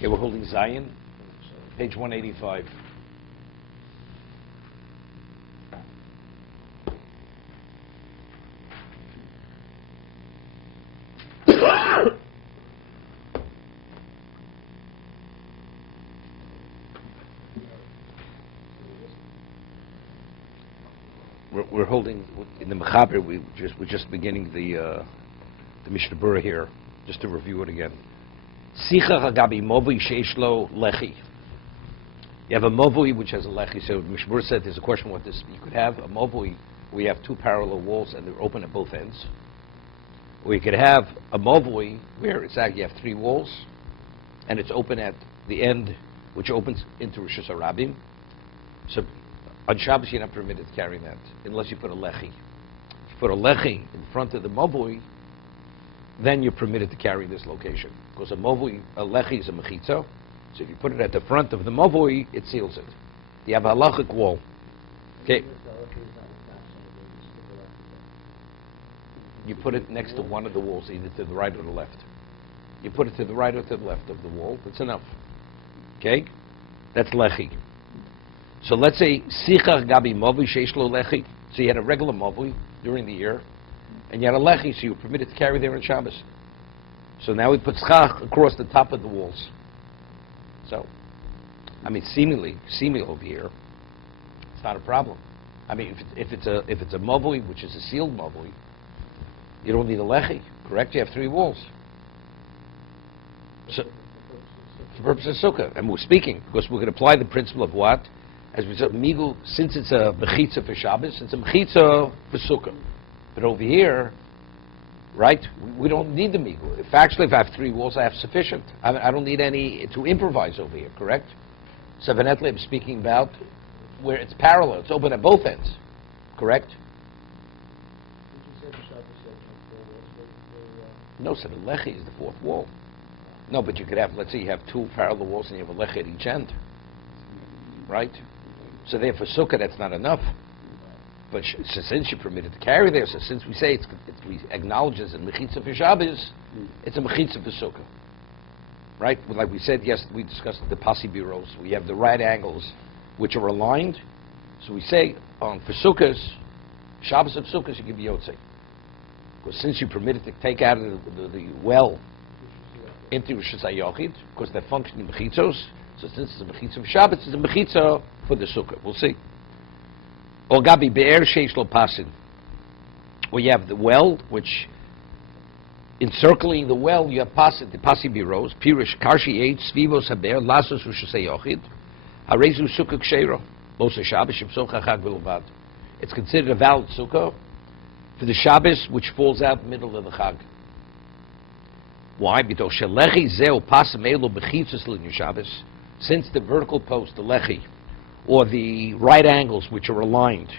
Okay, we're holding Zion, page 185. We're holding in the Mechaber. We're just beginning the Mishna Berura here, just to review it again. Sicha hagabi movui sheishlo lechi. You have a movui which has a lechi. So Mishna Berura said there's a question what this. You could have a movui where you have two parallel walls and they're open at both ends. Or you could have a movui where it's actually you have three walls and it's open at the end, which opens into Rosh Hashanah. So on Shabbos you're not permitted to carry that unless you put a lechi. If you put a lechi in front of the movui, then you're permitted to carry this location. Because a lechi is a mechitza, so if you put it at the front of the movui, it seals it. You have a halachic wall. Okay. You put it next to one of the walls, either to the right or the left. You put it to the right or to the left of the wall, that's enough. Okay? That's lechi. So let's say, sichach gabi movui sheishlo lechi. So you had a regular movui during the year, and you had a lechi, so you were permitted to carry there on Shabbos. So now we put schach across the top of the walls. So, I mean, seemingly over here, it's not a problem. I mean, if it's a movui, which is a sealed movui, you don't need a lechi, correct? You have three walls. So, for the purpose of sukkah, and we're speaking because we're going to apply the principle of what, as we said, migu. Since it's a mechitza for Shabbos, it's a mechitza for sukkah. But over here, right, we don't need the migu. If I have three walls, I have sufficient. I don't need any to improvise over here, correct? So evidently I'm speaking about where it's parallel. It's open at both ends, correct? No, so the lechi is the fourth wall. No, but you could have, let's say you have two parallel walls and you have a lechi at each end, right? So therefore, sukkah, that's not enough. But so since you're permitted to carry there, so since we say we acknowledge as a mechitza for Shabbos, it's a mechitza for sukkah, right? Like we said, yes, we discussed the pasi bureaus. We have the right angles, which are aligned. So we say for sukkahs, Shabbos of sukkahs, you give yotzei. Because since you're permitted to take out of the well into Rosh Hashanah, because they're functioning mechitzos, so since it's a mechitza for Shabbos, it's a mechitza for the sukkah. We'll see. Or gabi be'er sheish lo pasin. Where you have the well, which encircling the well, you have pasin, the pasi biros, pirish karshi eight, svivos haber, lasos u'shasei yochid, harezu sukkah kshero, losa Shabbos, shipso chachag v'lovad. It's considered a valid sukkah for the Shabbos, which falls out middle of the Chag. Why? Because shelechi zeo pasim elo bechitzos l'nyu Shabbos, since the vertical post, the lechi, or the right angles which are aligned,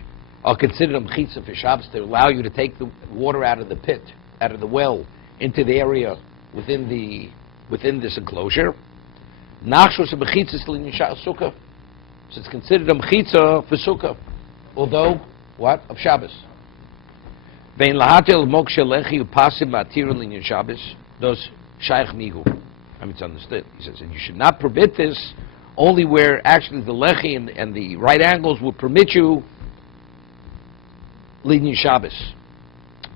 are considered a mechitza for Shabbos to allow you to take the water out of the pit, out of the well, into the area within this enclosure. Nachshos a mechitza sukkah, so it's considered a mechitza for sukkah, although what of Shabbos. Vein lahatel mokshe lechi upasim ma'atiru l'nyan Shabbos dos shaykh migu. I mean, it's understood. He says, and you should not permit this only where actually the lechi and the right angles would permit you linyan Shabbos.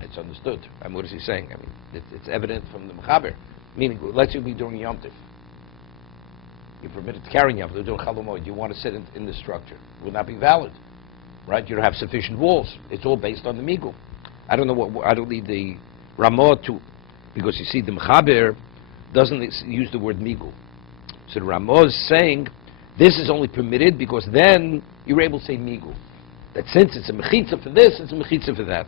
It's understood. I mean, what is he saying? I mean, it's evident from the Mechaber. Meaning, let's say we during Yom Tov. You're permitted to carry Yom Tov, doing Chalamoid. You want to sit in the structure. It will not be valid. Right? You don't have sufficient walls. It's all based on the Migu. I don't need the Ramah to, because you see the Mechaber doesn't use the word Migu. So the Ramah is saying, this is only permitted because then you're able to say Migu. That since it's a mechitza for this, it's a mechitza for that.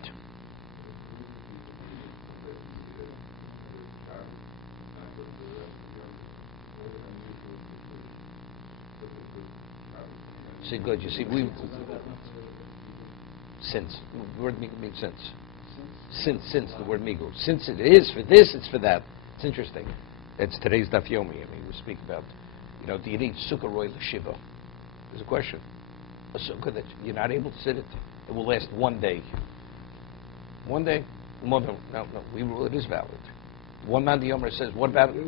See, good, you see, since. The word Migu means since. Since, the word Migu. Since it is for this, it's for that. It's interesting. It's today's Daf Yomi. I mean, we speak about, do you need sukkah roy l'shiva? There's a question. A sukkah that you're not able to sit it will last one day. One day? No, we rule it is valid. One man the Yomer says, what about it?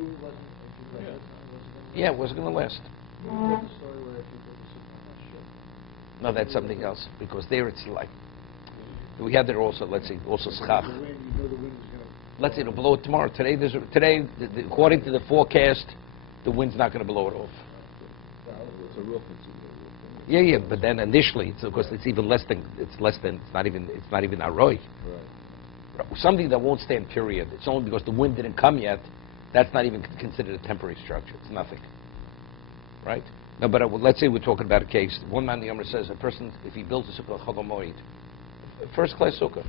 Yeah, it wasn't going to last. No, that's something else, because there it's like, we had there also, let's say, also schach. Let's say it'll blow it tomorrow. Today, according to the forecast, the wind's not going to blow it off. Yeah, but then initially, of course, it's even less than, it's not even aroi. Right. Something that won't stand, period. It's only because the wind didn't come yet. That's not even considered a temporary structure. It's nothing. Right? No, but let's say we're talking about a case. One man, the Yomer says, a person, if he builds a sukkah, Chol HaMoed, first class sukkah,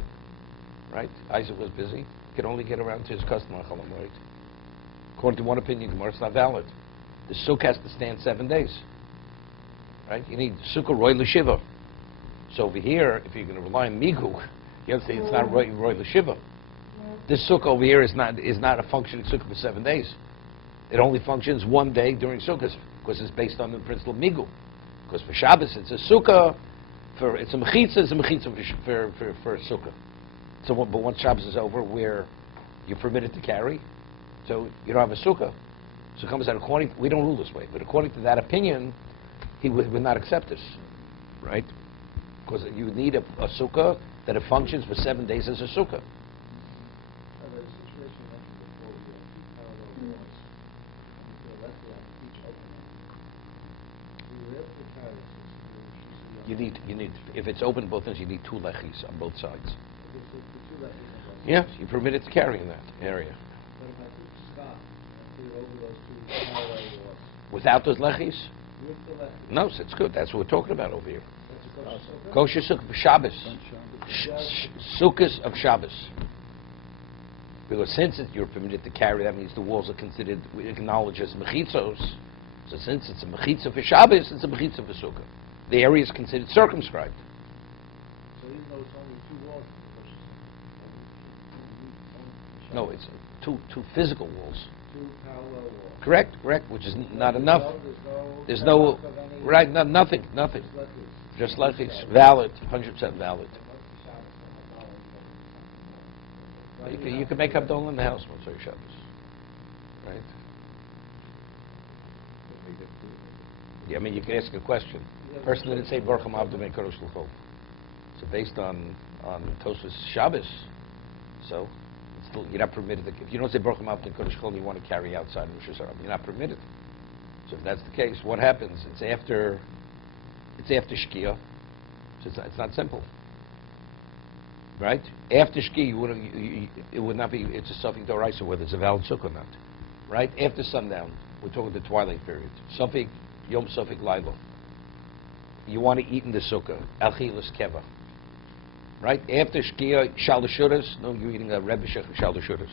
right? Isaac was busy, could only get around to his customer on Chol HaMoed. According to one opinion, Gemara, it's not valid. The sukkah has to stand 7 days. Right? You need sukkah roy l'shiva. So over here, if you're going to rely on migu, you have to say it's not roy l'shiva. This sukkah over here is not a functioning sukkah for 7 days. It only functions 1 day during sukkahs, because it's based on the principle of migu. Because for Shabbos it's a sukkah, it's a mechitza for a sukkah. So, but once Shabbos is over, where you're permitted to carry, so you don't have a sukkah. So it comes out we don't rule this way, but according to that opinion, he would not accept this, right? Because you need a sukkah that it functions for 7 days as a sukkah. You need, if it's open both ends, you need 2 lechis on both sides. Yeah, you're permitted to carry in that area. Without those lechis? No, so it's good. That's what we're talking about over here. Kosher sukkah for Shabbos. Sukkahs of Shabbos. Because since you're permitted to carry, that means the walls are considered, we acknowledge as mechitzos. So since it's a mechitza for Shabbos, it's a mechitza for sukkah. The area is considered circumscribed. So even though it's only 2 walls, no, it's two physical walls. 2 parallel walls. Correct, which is not enough. There's no right, nothing. Just like it's valid, 100% valid. You can make Abdullah in the house once or Shabbos, right? Yeah, I mean, you can ask a question. Person didn't say Baruch Hamavdu Ben Kadosh L'Chol. So based on Tosfos Shabbos, so it's still, you're not permitted. If you don't say Baruch Hamavdu Ben Kadosh L'Chol, you want to carry outside Rosh Hashanah. You're not permitted. So if that's the case, what happens? It's after Shkia. So it's not simple, right? After Shkia, it would not be. It's a Sufik Doraisa whether it's a valid sukkah or not, right? After sundown, we're talking the twilight period. Sufik Yom Sufik Laila. You want to eat in the sukkah, al-Chilas Keva. Right? After Shkia, Shalashuras, no, you're eating a Rebbe Shalashuras.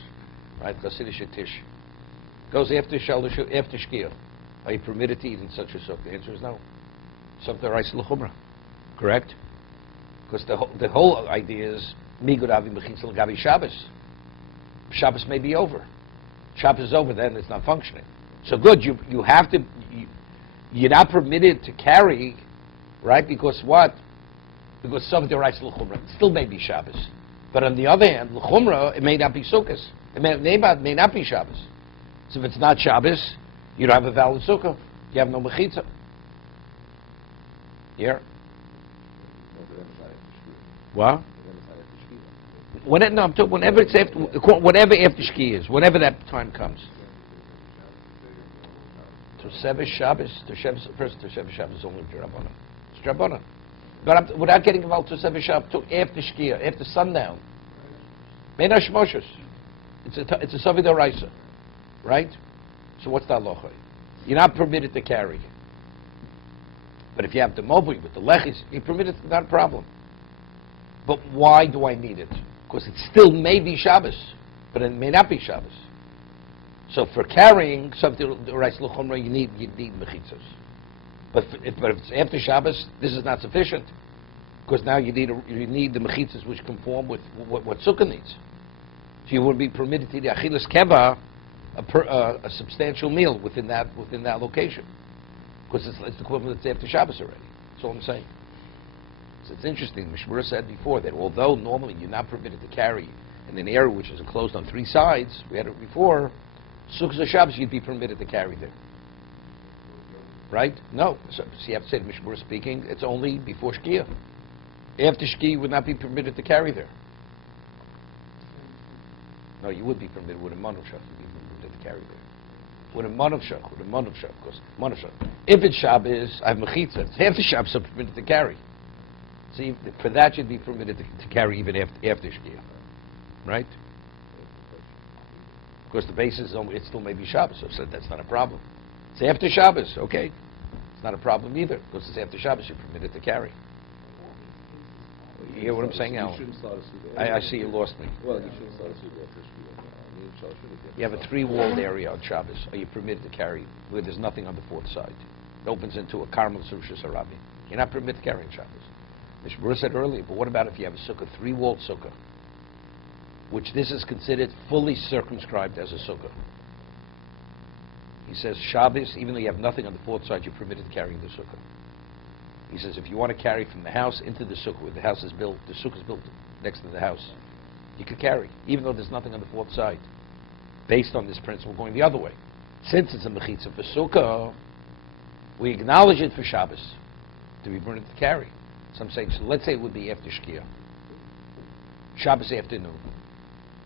Right? Chassidish Tish. Goes after Shkia. Are you permitted to eat in such a sukkah? The answer is no. Something Reis L'Chumra. Correct? Because the whole idea is, Migud Avi Mechitz L'Gavi Shabbos. Shabbos may be over. Shabbos is over, then it's not functioning. So good, you have to, you're not permitted to carry, right? Because what? Because something Reis L'Chumra. It still may be Shabbos. But on the other hand, L'Chumra, it may not be Sukkos. It may not be Shabbos. So if it's not Shabbos, you don't have a valid sukkah. You have no mechitza. Yeah. What? Whenever it's after, whatever after Shki is, whenever that time comes. To Shabbos, first to Shabbos is only Drabanan. It's Drabanan. But without getting involved to Shabbos, to after Shkia, after sundown. Bein Hashmoshes. It's a Sufik Doraisa, right? So what's the halacha? You're not permitted to carry. But if you have the mobile with the lechis, you're permitted, not a problem. But why do I need it? Because it still may be Shabbos, but it may not be Shabbos. So for carrying something Reis L'Chumra, you need mechitzos. But if it's after Shabbos, this is not sufficient, because now you need the mechitzos which conform with what sukkah needs. So you would be permitted to eat achilas keva, a substantial meal within that location, because it's equivalent. It's after Shabbos already. That's all I'm saying. So it's interesting. Mishna Berura said before that although normally you're not permitted to carry in an area which is enclosed on 3 sides, we had it before. Sukkos of Shabbos, you'd be permitted to carry there. right? No. So you have to say, the Mishna Berura speaking, it's only before Shkia. After Shkia, you would not be permitted to carry there. No, you would be permitted with a Manav Shach. You'd be permitted to carry there. With a Manav Shach, because Manav Shach. If it's Shabbos, I have Mechitza. It's half the Shabbos are permitted to carry. So for that, you'd be permitted to carry even after Shkia. Right? Because the basis, it still may be Shabbos, so that's not a problem. It's after Shabbos, okay. It's not a problem either, because it's after Shabbos, you're permitted to carry. You hear what I'm saying, Alan? I see you lost me. Well, you shouldn't start a suit after Shkia. You have a 3-walled area on Shabbos. Are you permitted to carry where there's nothing on the fourth side? It opens into a Carmel Sushas Arabi. You're not permitted to carry on Shabbos. Mishna Berura said earlier, but what about if you have a sukkah, 3-walled sukkah, which this is considered fully circumscribed as a sukkah? He says Shabbos, even though you have nothing on the fourth side, you're permitted to carry in the sukkah. He says if you want to carry from the house into the sukkah, where the house is built, the sukkah is built next to the house, you could carry, even though there's nothing on the fourth side, based on this principle going the other way. Since it's a mechitza for sukkah, we acknowledge it for Shabbos, to be permitted to carry. So I'm saying, so let's say it would be after Shkia, Shabbos afternoon.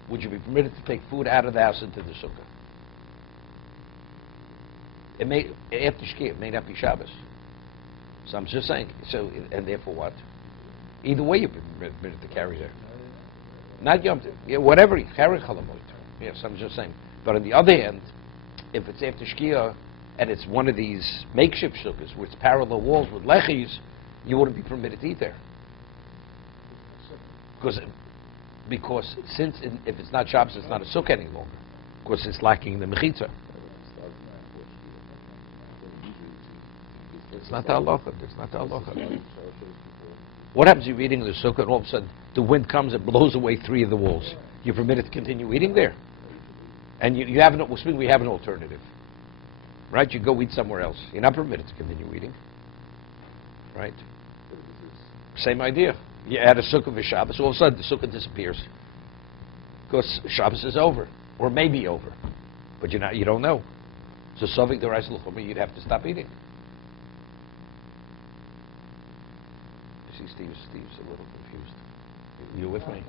Would you be permitted to take food out of the house into the sukkah? It may, after Shkia, it may not be Shabbos. So I'm just saying, so, and therefore what? Either way, you're permitted to carry there. Not Yom Tov. Yeah, whatever, carry Chalamot. Yes, I'm just saying. But on the other hand, if it's after Shkia, and it's one of these makeshift sukkahs, with parallel walls with lechis, you wouldn't be permitted to eat there. Because since if it's not Shabbos, it's not a sukkah any longer. Because it's lacking the mechitza. It's not the halacha. It's not the halacha. What happens if you're eating in the sukkah and all of a sudden the wind comes and blows away 3 of the walls? You're permitted to continue eating there. And you have we have an alternative. Right? You go eat somewhere else. You're not permitted to continue eating. Right? Same idea. You add a sukkah for Shabbos, all of a sudden the sukkah disappears. Because Shabbos is over. Or maybe over. But you don't know. So Sovik the rice l'chumah, you'd have to stop eating. You see Steve's a little confused. You with me?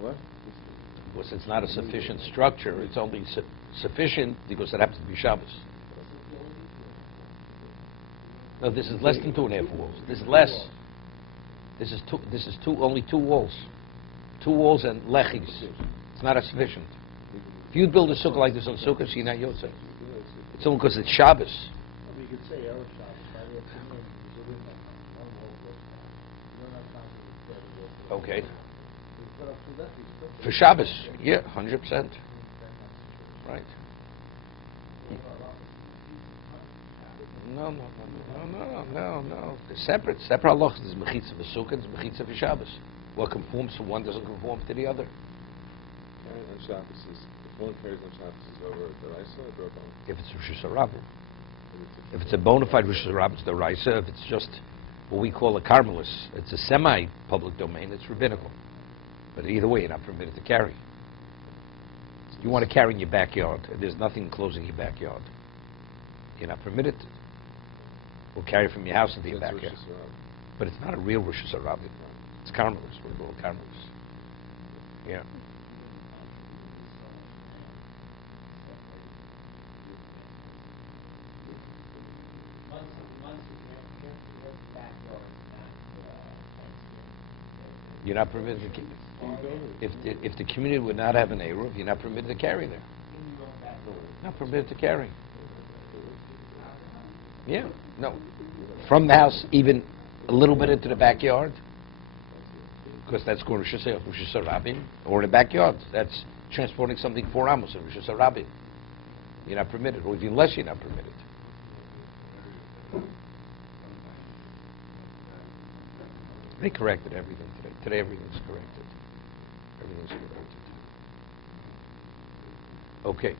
What? Because it's not a sufficient structure, it's only sufficient because it happens to be Shabbos. No, this is less than 2.5 walls. This is less. This is only 2 walls. 2 walls and lechis. It's not sufficient. If you build a sukkah like this on sukkah, you're not yotzei. It's only because it's Shabbos. You could say Erev Shabbos, Friday afternoon, there's a window, one wall. You don't have time to put it all. Okay. You put up 2 lefties. For Shabbos, yeah, 100%. Right. No. They're separate. Separate halachas. There's mechitza for sukkah, there's mechitza for Shabbos. What conforms to one doesn't conform to the other. Carrying on Shabbos is, if one carries on Shabbos is over the Raisa or Dorban? If it's Rosh Hashanah. If it's a bona fide Rosh Hashanah, it's the Raisa. If it's just what we call a Carmelis, it's a semi-public domain, it's rabbinical. But either way, you're not permitted to carry. You want to carry in your backyard. There's nothing enclosing your backyard. You're not permitted to. Or carry from your house into your backyard. But it's not a real Rosh Hashanah. It's Carmelis. We're called Carmelis. Yeah. You're not permitted to keep it. If the community would not have an Eruv, you're not permitted to carry there. Not permitted to carry. Yeah, no. From the house, even a little bit into the backyard, because that's going to Rosh Hashanah, or in the backyard. That's transporting something 4 amos in Rosh Hashanah. You're not permitted, or even less, you're not permitted. They corrected everything today. Today everything's corrected. Everything's corrected. Okay.